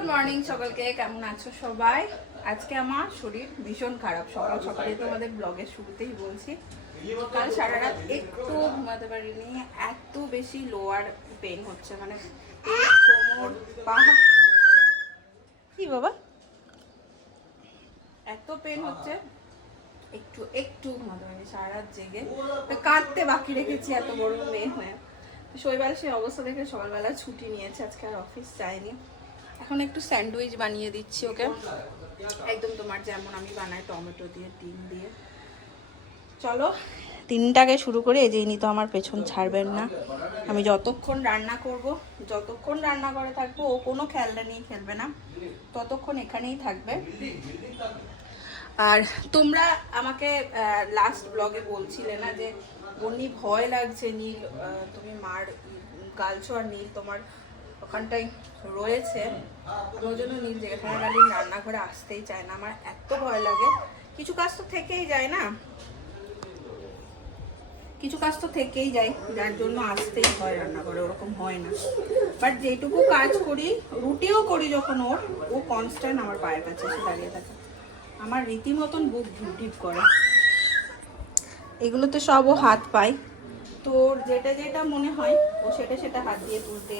Good morning সকলকে, কেমন আছো সবাই? আজকে আমার শরীর ভীষণ খারাপ। সকাল সকালে তোমাদের ব্লগের শুরুতেই বলছি, কাল সারা রাত একটু ঘুমাতে পারিনি। এত বেশি লোয়ার পেন হচ্ছে, মানে কোমর পা। কি বাবা, এত পেন হচ্ছে, একটু একটু ঘুমাতে পারিনি। সারা রাত জেগে কাঁদতে বাকি রেখেছি এত বড় মেয়ে হয়ে। শৈবাল সেই অবস্থা দেখে সকালবেলা ছুটি নিয়েছে, আজকে আর অফিস যায়নি। এখন একটু স্যান্ডউইচ বানিয়ে দিচ্ছি ওকে, একদম তোমার যেমন আমি বানাই, টমেটো দিয়ে, ডিম দিয়ে। চলো তিনটাকে শুরু করে, এই যে ইনি তো আমার পেছন ছাড়বেন না। আমি যতক্ষণ রান্না করব, যতক্ষণ রান্না করে থাকবো, ও কোনো খেলনা নিয়ে খেলবে না, ততক্ষণ এখানেই থাকবে। আর তোমরা আমাকে লাস্ট ব্লগে বলছিলে না যে বন্নি ভয় লাগছে, নীল তুমি মার গালছো আর নীল তোমার ওখানটাই রয়েছে, ওই জন্য নীল যেখানে গেলে রান্নাঘরে আসতেই চায় না। আমার এত ভয় লাগে, কিছু কাজ তো থেকেই যায় না, কিছু কাজ তো থেকেই যায়, যার জন্য আসতেই হয় রান্নাঘরে, ওরকম হয় না। বাট যেটুকু কাজ করি, রুটিও করি যখন ও কনস্ট্যান্ট আমার পায়ের কাছে এসে দাঁড়িয়ে থাকে, আমার রীতিমতন বুক ঢিপ ঢিপ করে। এগুলোতে সব ও হাত পায়, তোর যেটা যেটা মনে হয় ও সেটা সেটা হাত দিয়ে তুলতে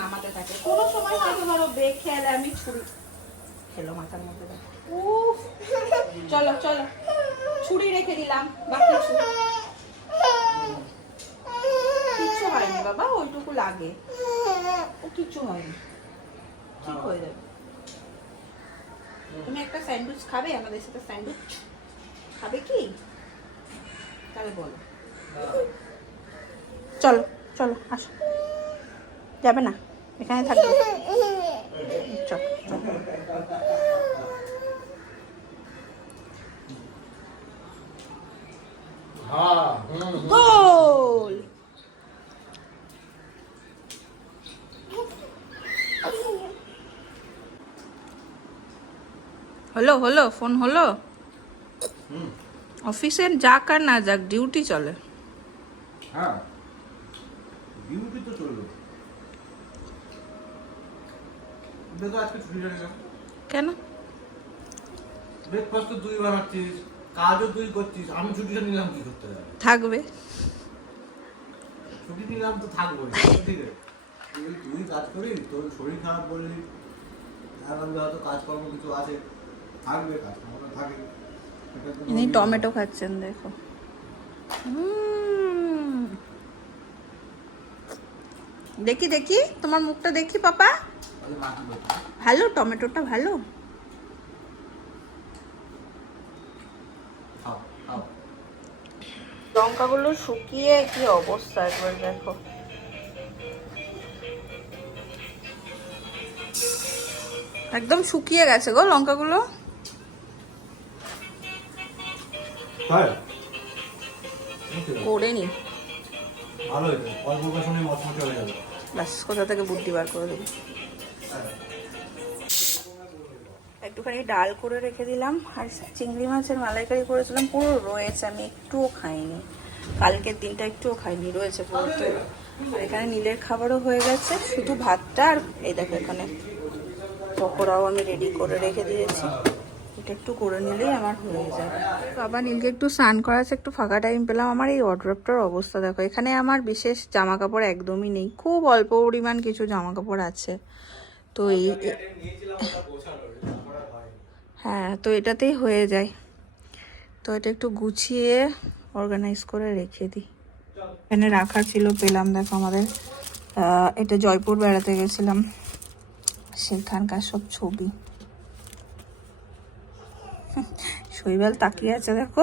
নামাতে থাকে। কোনো সময় হয়তো ধরো বেগ খেয়ালে আমি ছুরি খেলো মাথার মধ্যে। উফ, চলো চলো, ছুরি রেখে দিলাম, বা কিচ্ছু হয়নি বাবা, ওইটুকু লাগে, ও কিচ্ছু হয়নি, ঠিক হয়ে যাবে। তুমি একটা স্যান্ডউইচ খাবে আমাদের সাথে? স্যান্ডউইচ খাবে কি? তাহলে বলো। চলো চলো, আসো। যাবে না, এখানে থাকবে। চলো গোল। হলো হলো, ফোন হলো। অফিসের যাক আর না যাক, ডিউটি চলে। হ্যাঁ, ডিউটি তো চললো। দেখো আজকে ছুটি জানি না কেন? ব্রেকফাস্ট তো তুই বানাচ্ছিস, কাজও তুই করছিস, আমি ছুটিটা নিলাম কি করতে হবে? থাকবে, ছুটি নিলাম তো থাকবো, ঠিক আছে। তুই কাজ করিস, তোর শরীর খারাপ বললি, আর আমি হয়তো কাজকর্ম কিছু আছে, থাকবে কাজ, আমরা থাকি। ইনি টমেটো খাচ্ছেন, দেখো। দেখি দেখি তোমার মুখটা দেখি পাপা, ভালো টমেটোটা ভালো। লঙ্কাগুলো শুকিয়ে কি অবস্থা একবার দেখো। একদম শুকিয়ে গেছে গো লঙ্কাগুলো। করে নি ভালো হয়েছে, অল্প বেসনে মচমচে হয়ে যাবে। ব্যাস, কোথা থেকে বুদ্ধি বার করে দেবো। একটুখানি ডাল করে রেখে দিলাম, আর চিংড়ি মাছের মালাইকারি করেছিলাম, পুরো রয়েছে, আমি একটুও খাইনি, কালকের দিনটা একটুও খাইনি, রয়েছে পুরো। আর এখানে নীলের খাবারও হয়ে গেছে, শুধু ভাতটা। আর এই দেখো এখানে পকোড়াও আমি রেডি করে রেখে দিয়েছি, এটা একটু করে নিলেই আমার হয়ে যাবে। বাবা নীলকে একটু স্নান করাচ্ছে, একটু ফাঁকা টাইম পেলাম। আমার এই ওয়ার্ড্রপটার অবস্থা দেখো, এখানে আমার বিশেষ জামা কাপড় একদমই নেই, খুব অল্প পরিমাণ কিছু জামা কাপড় আছে। তো এই, হ্যাঁ, তো এটাতেই হয়ে যায়। তো এটা একটু গুছিয়ে অর্গানাইজ করে রেখে দিই। এখানে রাখা ছিল, পেলাম দেখো আমাদের, এটা জয়পুর বেড়াতে গেছিলাম, সেখানকার সব ছবি। শৈবাল তাকিয়ে আছে দেখো।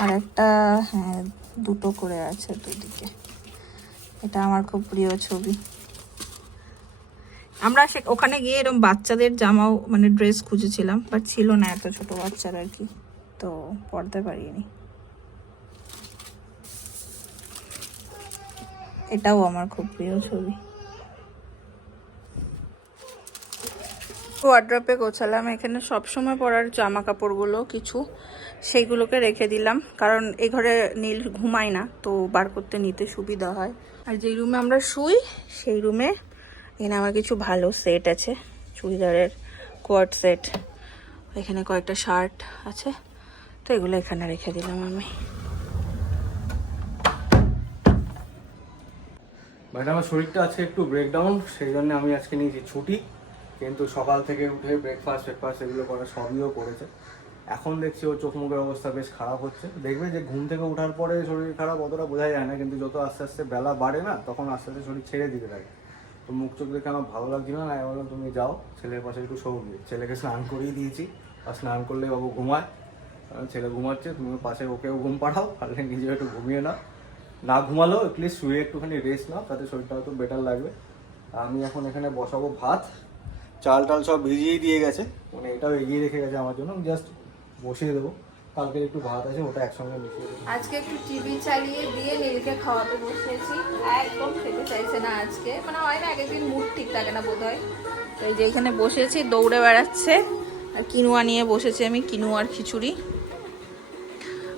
আর একটা, হ্যাঁ, দুটো করে আছে দুদিকে। এটা আমার খুব প্রিয় ছবি। আমরা ওখানে গিয়ে এরকম বাচ্চাদের জামাও, মানে ড্রেস খুঁজেছিলাম, বাট ছিল না এত ছোট বাচ্চার আর কি, তো পরতে পারিনি। এটাও আমার খুব প্রিয় ছবি। ওয়ার্ড্রপে গোছালাম, এখানে সবসময় পরার জামা কাপড়গুলো কিছু, সেইগুলোকে রেখে দিলাম, কারণ এই ঘরে নীল ঘুমায় না, তো বার করতে নিতে সুবিধা হয়। আর যেই রুমে আমরা শুই সেই রুমে এখানে আমার কিছু ভালো সেট আছে, চুড়িদারের কোয়ার্ড সেট, এখানে কয়েকটা শার্ট আছে, তো এগুলো এখানে রেখে দিলাম আমি। বাট আমার শরীরটা আজকে একটু ব্রেকডাউন, সেই জন্য আমি আজকে নিয়েছি ছুটি। কিন্তু সকাল থেকে উঠে ব্রেকফাস্ট এগুলো করা সবইও করেছে। এখন দেখছি ওর চোখ মুখের অবস্থা বেশ খারাপ হচ্ছে। দেখবে যে ঘুম থেকে ওঠার পরে শরীর খারাপ অতটা বোঝা যায় না, কিন্তু যত আস্তে আস্তে বেলা বাড়ে না, তখন আস্তে আস্তে শরীর ছেড়ে দিতে থাকে। তো মুখ চোখ দেখে আমার ভালো লাগছিল না, আমি বললাম তুমি যাও ছেলের পাশে একটু শোও গিয়ে। ছেলেকে স্নান করিয়ে দিয়েছি, আর স্নান করলে বাবু ঘুমায়, ছেলে ঘুমাচ্ছে, তুমি পাশে ওকেও ঘুম পাঠাও, পারলে নিজেও একটু ঘুমিয়ে নাও। না ঘুমালেও এটলিস্ট শুয়ে একটুখানি রেস্ট নাও, তাতে শরীরটা হয়তো বেটার লাগবে। আমি এখন এখানে বসাবো ভাত, চাল টাল সব ভিজিয়েই দিয়ে গেছে, মানে এটাও এগিয়ে রেখে গেছে আমার জন্য, জাস্ট বসিয়ে দেবো। কালকের একটু ভাত আছে, ওটা একসঙ্গে মিশিয়ে দেবো। আজকে একটু টিভি চালিয়ে দিয়ে নীলকে খাওয়াতে বসেছি, একদম খেতে চাইছে না আজকে, মানে হয় না আগের দিন মুড ঠিক থাকে না বোধ হয়। তো এই যে এখানে বসেছি, দৌড়ে বেড়াচ্ছে, আর কিনুয়া নিয়ে বসেছি আমি, কিনুয়ার খিচুড়ি।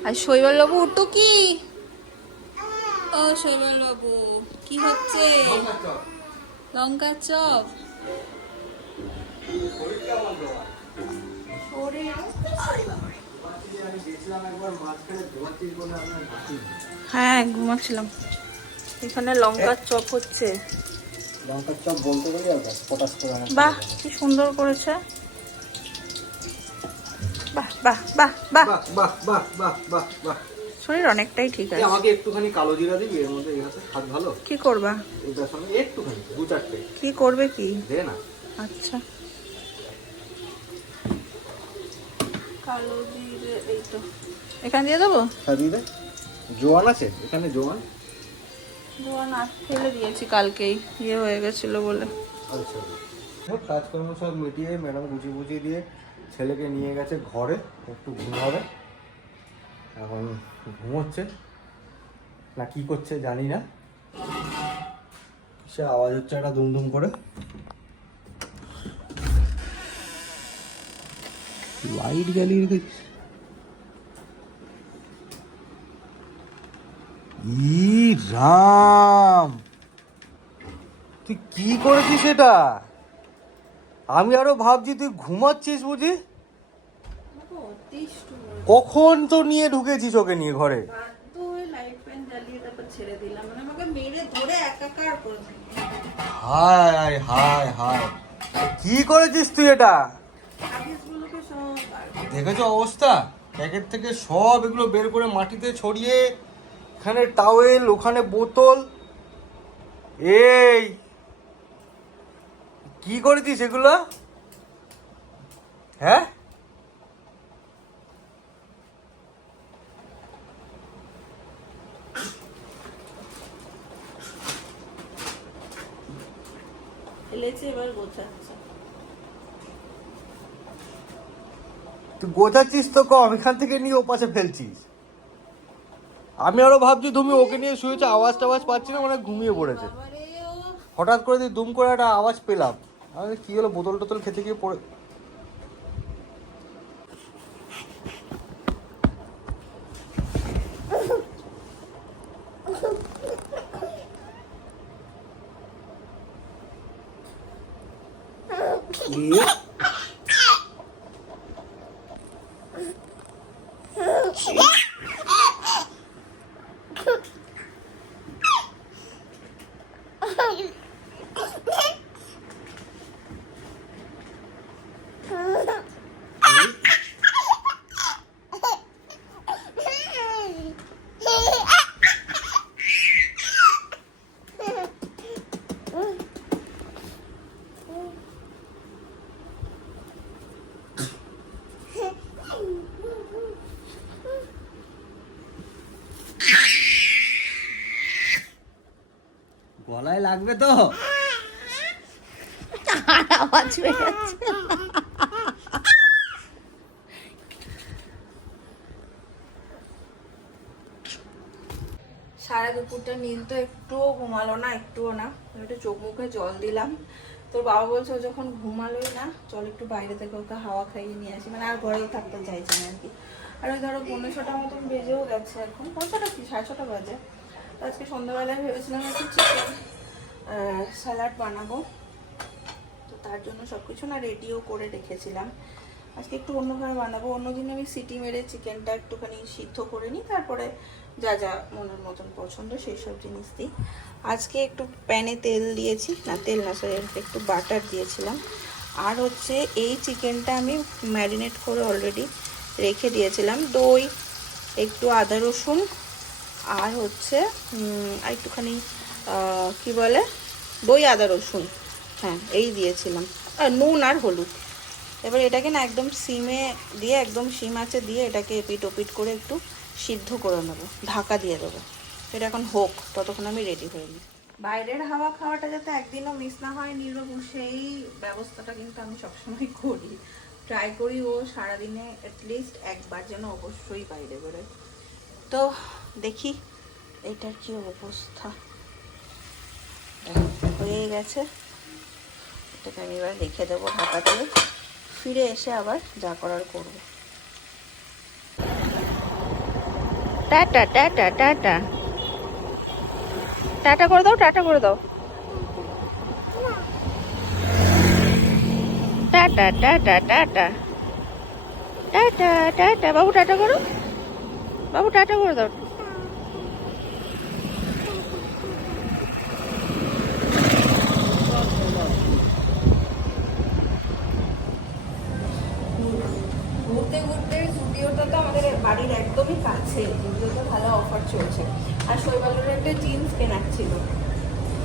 আর শৈবাল বাবু তো কি, ও শৈবাল বাবু কি হচ্ছে? লঙ্কা চপ। হ্যাঁ ঘুমাচ্ছিলাম, এখানে লঙ্কার চপ হচ্ছে। লঙ্কার চপ বলতে পারি আর পটাশ করে আমার। বাহ কি সুন্দর করেছে, বাহ বাহ বাহ বাহ বাহ বাহ বাহ বাহ বাহ বাহ। শরীর অনেকটাই ঠিক আছে। আমাকে একটুখানি কালো জিরা দিবি এর মধ্যে, এই হাতে হাত ভালো। কি করবা? এটার সঙ্গে একটুখানি 2-4টে কি করবে কি দে না। আচ্ছা কালো জিরে, এই তো এখানে দিয়ে দেবো। হ্যাঁ দিয়ে দে। জোয়ান আছে এখানে, জোয়ান জোয়ান ফেলে দিয়েছি কালকেই, ইয়ে হয়ে গেছিল বলে। আচ্ছা কাজকর্ম সব মিটিয়ে ম্যাডাম গুছিয়ে দিয়ে ছেলেকে নিয়ে গেছে ঘরে, একটু ঘুমাবে। এখন ঘুমোচ্ছে না কি করছে জানি না, সে আওয়াজ হচ্ছে একটা দুমদুম করে। লাইট জ্বালিয়ে রেখেছিস? ই রাম, তুই কি করেছিস এটা? আমি আরো ভাবছি তুই ঘুমাচ্ছিস বুঝি। কখন তো নিয়ে ঢুকেছিস ওকে নিয়ে ঘরে? হায় হায় হায়, কি করেছিস তুই এটা? দেখেছো অবস্থা, প্যাকেট থেকে সব এগুলো বের করে মাটিতে ছড়িয়ে, এখানে টাওয়েল, ওখানে বোতল। এই কি করেছিস এগুলো? হ্যাঁ এবার গোছাচ্ছে। তুই গোছাচ্ছিস তো কম, এখান থেকে নিয়ে ও পাশে ফেলছিস। আমি আরো ভাবছি তুমি ওকে নিয়ে শুয়েছো, আওয়াজ টাওয়াজ পাচ্ছি না, মানে ঘুমিয়ে পড়েছে। হঠাৎ করে দুম করে একটা আওয়াজ পেলাম, আমি কি হলো, বোতল টোতল খেতে গিয়ে পড়ে। গলায় লাগবে তো, আওয়াজ হয়ে যাচ্ছে। সারা দুপুরটা নীল তো একটুও ঘুমালো না, একটুও না। একটু চোখ মুখে জল দিলাম, তোর বাবা বলছে ও যখন ঘুমালোই না, চল একটু বাইরে থেকে ওকে হাওয়া খাইয়ে নিয়ে আসি, মানে আর ঘরেই থাকতে চাইছে না আর কি। আর ওই ধরো 15:00 মতন বেজেও গেছে, এখন 15:00 কি 6:30 বাজে। আজকে সন্ধ্যাবেলায় ভেবেছিলাম একটু চিকেন স্যালাড বানাবো, তার জন্য সব কিছু না রেডিও করে রেখেছিলাম। আজকে একটু অন্যভাবে বানাবো। অন্যদিন আমি সিটি মেরে চিকেনটা একটুখানি সিদ্ধ করে নিই, তারপরে যা যা মনের মতন পছন্দ সেই সব জিনিস দিই। আজকে একটু প্যানে তেল দিয়েছি, না তেল না সরি, একটু বাটার দিয়েছিলাম। আর হচ্ছে এই চিকেনটা আমি ম্যারিনেট করে অলরেডি রেখে দিয়েছিলাম। দই, একটু আদা রসুন, আর হচ্ছে আর একটুখানি কি বলে, দই আদা রসুন, হ্যাঁ এই দিয়েছিলাম, আর নুন আর হলুদ। এবার এটাকে না একদম সিমে দিয়ে, একদম সিম আঁচে দিয়ে এটাকে এপিট ওপিট করে একটু সিদ্ধ করে নেবো, ঢাকা দিয়ে দেবো। এটা এখন হোক, ততক্ষণ আমি রেডি হয়ে নিই। বাইরের হাওয়া খাওয়াটা যাতে একদিনও মিস না হয় নীরব, সেই ব্যবস্থাটা কিন্তু আমি সবসময় করি, ট্রাই করি ও সারাদিনে অ্যাটলিস্ট একবার যেন অবশ্যই বাইরে বেরোয়। তো দেখি এটার কি অবস্থা। হয়ে গেছে, এটাকে আমি এবার রেখে দেবো ঢাকা দিয়ে, ফিরে এসে আবার যা করার করবো। টাটা টাটা টাটা টাটা করে দাও, টাটা করে দাও, tata tata tata tata tata. বাবু টাটা করো, বাবু টাটা করে দাও। ঘুরতে ঘুরতে জুডিওটা তো আমাদের বাড়ির একদমই কাছে, জুডিওতে ভালো অফার চলছে। আর শৈবালের একটা জিন্স কেনার ছিল,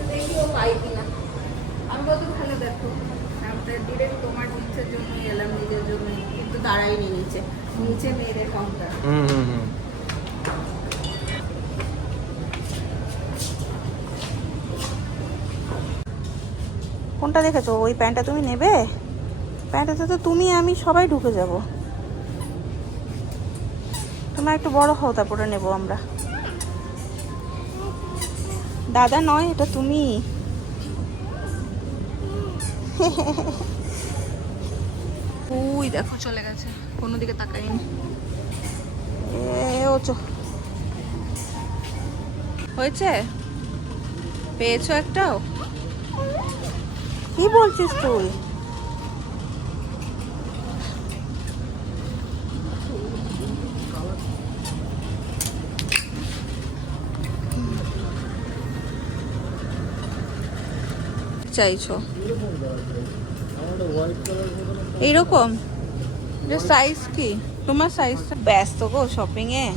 দেখি ও পাই কিনা। আমি কত ভালো, দেখো ডিরেক্ট তোমার জিন্সের জন্যই এলাম, নিজের জন্যই, কিন্তু দাঁড়াইনি নিচে, নিচে মেয়েদের কাউন্টার। কোনটা দেখেছো? ওই প্যান্টটা তুমি নেবে? প্যান্টটাতে তো তুমি আমি সবাই ঢুকে যাব। তোমার একটু বড় হও, তারপরে নেবো আমরা। দাদা নয়, এটা তুমি। ওই দেখো চলে গেছে, কোনো দিকে তাকাইনি। ও হয়েছে, পেয়েছো একটাও? কি বলছিস তুই? চাইছো এইরকম? যে সাইজ কি তোমার? সাইজ ব্যস্ত গো শপিং এ।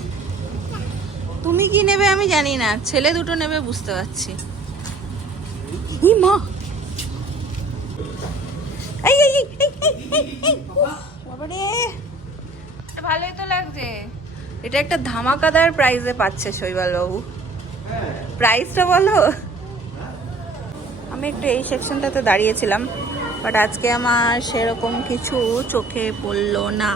তুমি কি নেবে আমি জানি না, ছেলে দুটো নেবে বুঝতে পারছি। মা, বাবারে ভালোই তো লাগছে। এটা একটা ধামাকাদার প্রাইসে পাচ্ছে শৈবাল বাবু। প্রাইসটা বলো। আমি একটু এই সেকশনটাতে দাঁড়িয়েছিলাম, বাট আজকে আমার সেরকম কিছু চোখে পড়লো না।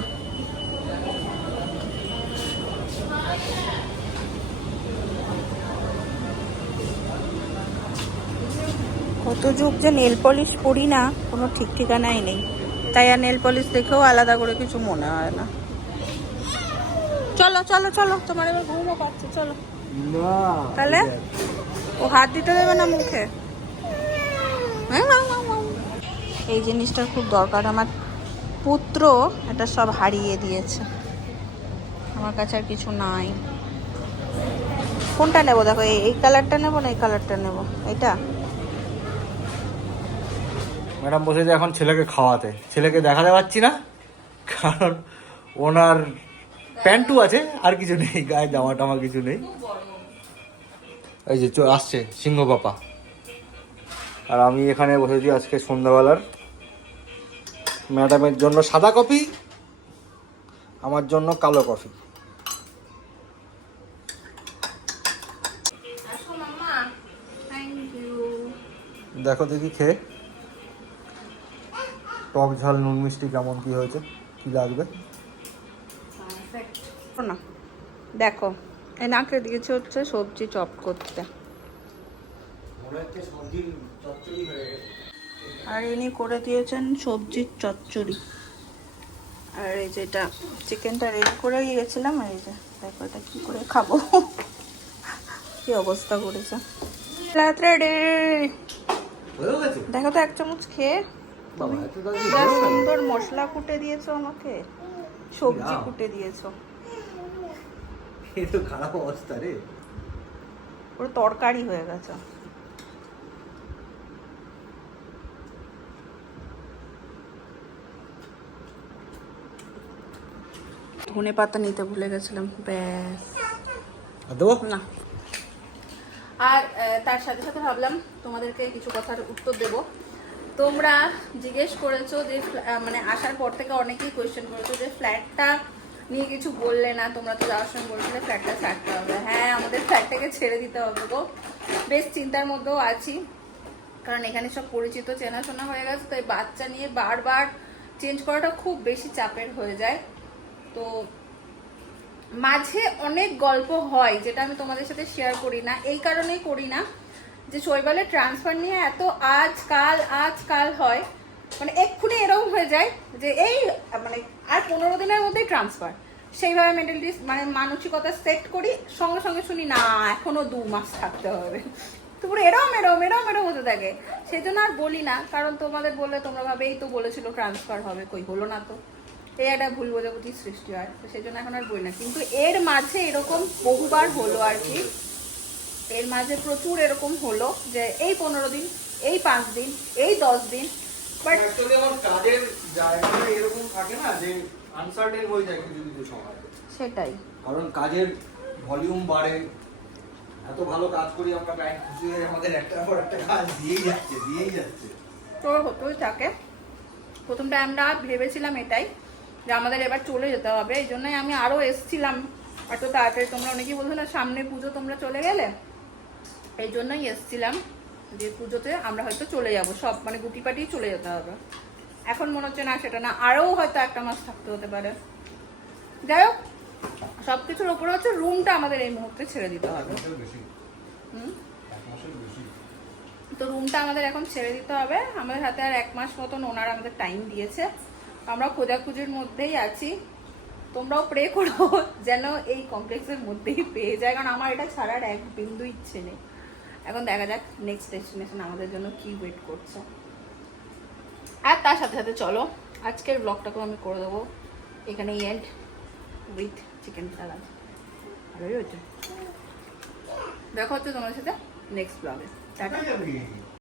কত যুগ যে নেল পলিশ পরি না, কোনো ঠিক ঠিকানাই নেই, তাই আর নেল পলিশ দেখেও আলাদা করে কিছু মনে হয় না। চলো চলো চলো, তোমার এবার ঘুমও পাচ্ছে, চলো। তাহলে ও হাত দিতে দেবে না মুখে। এই জিনিসটার খুব দরকার, আমার পুত্র এটা সব হারিয়ে দিয়েছে, আমার কাছে আর কিছু নাই। কোনটা নেবো দেখো, এই কালারটা নেবো না এই কালারটা নেবো? এটা ম্যাডাম বসেছে এখন ছেলেকে খাওয়াতে, ছেলেকে দেখাতে পাচ্ছি না কারণ ওনার প্যান্টু আছে, আর কিছু নেই, গায়ে জামা টামা কিছু নেই। এই যে আসছে সিংহ পাপা, আর আমি এখানে বসেছি আজকে সন্ধ্যাবেলার ম্যাডামের জন্য সাদা কফি, আমার জন্য কালো কফি। দেখো দেখি খেয়ে টক ঝাল নুন মিষ্টি কেমন কি হয়েছে, কি লাগবে না। দেখো এই নাকে দিয়েছে হচ্ছে সবজি চপ করতে, আর ইনি করে দিয়েছেন সবজির চচ্চড়ি। আর এই যেটা চিকেনটা রেডি করে গেছিলাম, আর এই যে দেখো এটা কি করে খাবো, কি অবস্থা করেছে। দেখো তো এক চামচ খেয়ে বাবা এত তাড়াতাড়ি যা হয়ে গেল? সুন্দর মশলা কুটে দিয়েছো আমাকে, সবজি দাও। কুটে দিয়েছো, এ তো খারাপ অবস্থা রে। পুরো তরকারি হয়ে গেছে। ধনে পাতা নিতে ভুলে গেছিলাম, ব্যাস। আর দেবো? না। আর তার সাথে সাথে ভাবলাম তোমাদেরকে কিছু কথার উত্তর দেব। তোমরা জিজ্ঞেস করেছো যে মানে আসার পর থেকে অনেকেই কোয়েশ্চেন করেছো যে ফ্ল্যাটটা নিয়ে কিছু বললে না, তোমরা তো যাওয়ার সময় বলছিলে ফ্ল্যাটটা ছাড়তে হবে। হ্যাঁ, আমাদের ফ্ল্যাটটাকে ছেড়ে দিতে হবে গো, বেশ চিন্তার মধ্যেও আছি, কারণ এখানে সব পরিচিত চেনাশোনা হয়ে গেছে, তাই বাচ্চা নিয়ে বারবার চেঞ্জ করাটা খুব বেশি চাপের হয়ে যায়। তো মাঝে অনেক গল্প হয় যেটা আমি তোমাদের সাথে শেয়ার করি না, এই কারণেই করি না যে শৈবালের ট্রান্সফার নিয়ে এত আজকাল হয়, মানে এক্ষুনি এরকম হয়ে যায় যে এই মানে আর 15 দিনের মধ্যেই ট্রান্সফার, সেইভাবে মেন্টালিটি মানে মানসিকতা সেট করি, সঙ্গে সঙ্গে শুনি না এখনো 2 মাস থাকতে হবে। তো পুরো এরম হতে থাকে, সেই জন্য আর বলি না, কারণ তোমাদের বললে তোমরা ভাবে এই তো বলেছিল ট্রান্সফার হবে, কই হলো না তো, এই একটা ভুল বোঝাবুঝির সৃষ্টি হয়, তো সেই জন্য এখন আর বলি না। কিন্তু এর মাঝে এরকম বহুবার হলো আর কি, এর মাঝে প্রচুর এরকম হলো যে এই 15 দিন, এই 5 দিন, এই 10 দিন, বাট অ্যাকচুয়ালি আমার কাজের জায়গাটা এরকম থাকে না যে আনসার্টেন হয়ে যায় কিছু কিছু সময়, সেটাই। কারণ কাজের ভলিউম বাড়ে, এত ভালো কাজ করি আমরা, ক্লায়েন্ট খুশি হয়ে আমাদের একটার পর একটা কাজ দিয়েই যাচ্ছে। তো হতেই থাকে। প্রথমটা আমরা ভেবেছিলাম এটাই যে আমাদের এবার চলে যেতে হবে, এই জন্যই আমি আরও এসছিলাম এত তাড়াতাড়ি। তোমরা অনেকেই বলছো না সামনে পুজো তোমরা চলে গেলে, এই জন্যই এসছিলাম যে পুজোতে আমরা হয়তো চলে যাব, সব মানে গুটি পাটিই চলে যেতে হবে। এখন মনে হচ্ছে না সেটা না, আরও হয়তো 1 মাস থাকতে হতে পারে। যাই হোক, সব কিছুর ওপরে হচ্ছে রুমটা আমাদের এই মুহূর্তে ছেড়ে দিতে হবে। তো রুমটা আমাদের এখন ছেড়ে দিতে হবে, আমাদের হাতে আর 1 মাস মতন ওনারা আমাদের টাইম দিয়েছে, আমরা খোঁজাখুঁজির মধ্যেই আছি। তোমরাও প্রে করো যেন এই কমপ্লেক্সের মধ্যেই পেয়ে যায়, কারণ আমার এটা ছাড়ার এক বিন্দু ইচ্ছে নেই। এখন দেখা যাক নেক্সট ডেস্টিনেশন আমাদের জন্য কি ওয়েট করছে। আর তার সাথে সাথে চলো আজকের ব্লগটাকেও আমি করে দেবো এখানে এন্ড উইথ চিকেন সালাদ। ভালোই হচ্ছে। দেখা হচ্ছে তোমার সাথে নেক্সট ব্লগে। টাটা।